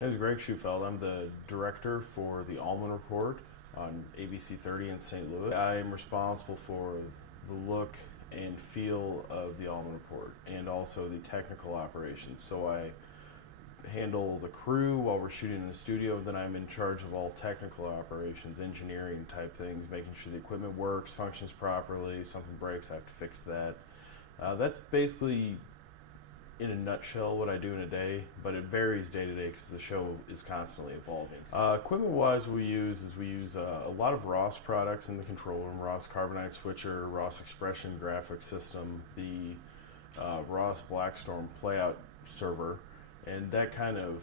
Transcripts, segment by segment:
My name is Greg Schufeld. I'm the director for the Allman Report on ABC 30 in St. Louis. I am responsible for the look and feel of the Allman Report and also the technical operations. So I handle the crew while we're shooting in the studio, then I'm in charge of all technical operations, engineering type things, making sure the equipment works, functions properly. If something breaks, I have to fix that. That's basically in a nutshell what I do in a day, but it varies day to day because the show is constantly evolving. Equipment wise, we use a lot of Ross products in the control room: Ross Carbonite Switcher, Ross Expression Graphics System, the Ross Blackstorm Playout Server, and that kind of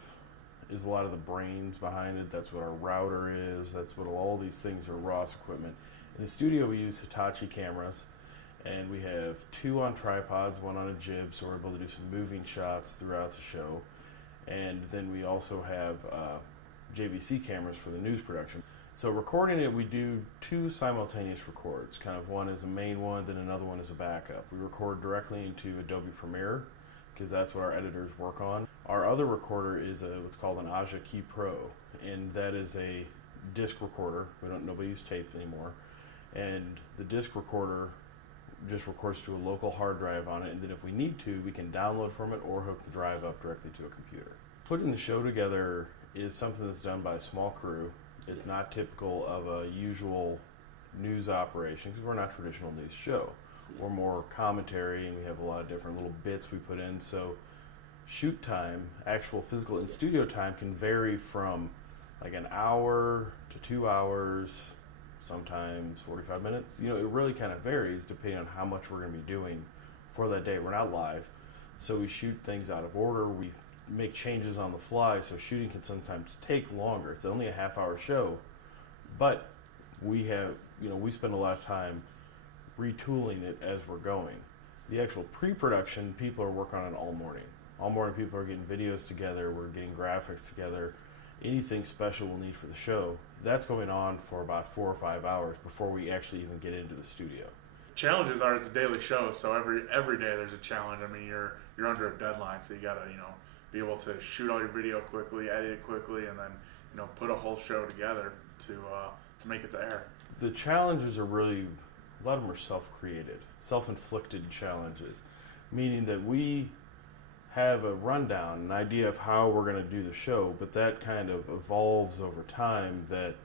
is a lot of the brains behind it. That's what our router is. That's what all these things are, Ross equipment. In the studio, we use Hitachi cameras, and we have two on tripods, one on a jib, so we're able to do some moving shots throughout the show. And then we also have JVC cameras for the news production. So recording it, we do two simultaneous records. Kind of one is a main one, then another one is a backup. We record directly into Adobe Premiere because that's what our editors work on. Our other recorder is what's called an Aja Key Pro, and that is a disc recorder. Nobody uses tape anymore. And the disc recorder just records to a local hard drive on it, and then if we need to, we can download from it or hook the drive up directly to a computer. Putting the show together is something that's done by a small crew. It's not typical of a usual news operation because we're not a traditional news show. We're more commentary, and we have a lot of different little bits we put in. So shoot time, actual physical in studio time, can vary from like an hour to 2 hours, sometimes 45 minutes. It really kind of varies depending on how much we're going to be doing for that day. We're not live, so we shoot things out of order. We make changes on the fly, so shooting can sometimes take longer. It's only a half-hour show, but we spend a lot of time retooling it as we're going. The actual pre-production, people are working on it all morning. All morning, people are getting videos together. We're getting graphics together. Anything special we'll need for the show, that's going on for about 4 or 5 hours before we actually even get into the studio. Challenges are, it's a daily show, so every day there's a challenge. I mean, you're under a deadline, so you gotta be able to shoot all your video quickly, edit it quickly, and then put a whole show together to make it to air. The challenges are really, a lot of them are self-created, self-inflicted challenges, meaning that we have a rundown, an idea of how we're going to do the show, but that kind of evolves over time. That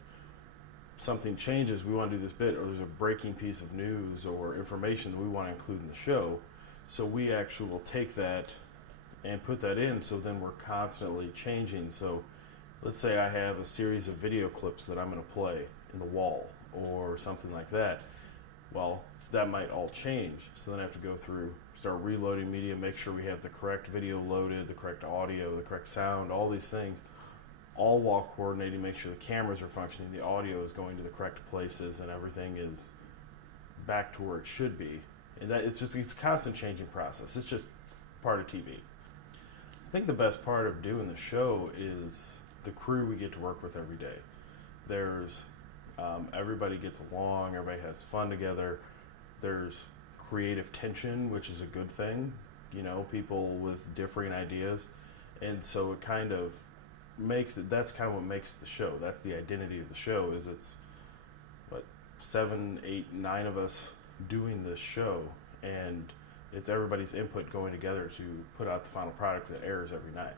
something changes, we want to do this bit, or there's a breaking piece of news or information that we want to include in the show, so we actually will take that and put that in, so then we're constantly changing. So let's say I have a series of video clips that I'm going to play in the wall or something like that. Well, that might all change, so then I have to go through, start reloading media, make sure we have the correct video loaded, the correct audio, the correct sound, all these things, all while coordinating, make sure the cameras are functioning, the audio is going to the correct places, and everything is back to where it should be. And that it's a constant changing process. It's just part of TV. I think the best part of doing the show is the crew we get to work with every day. There's everybody gets along, everybody has fun together. There's creative tension, which is a good thing, people with differing ideas. And so it kind of that's kind of what makes the show. That's the identity of the show, is it's 7, 8, 9 of us doing this show, and it's everybody's input going together to put out the final product that airs every night.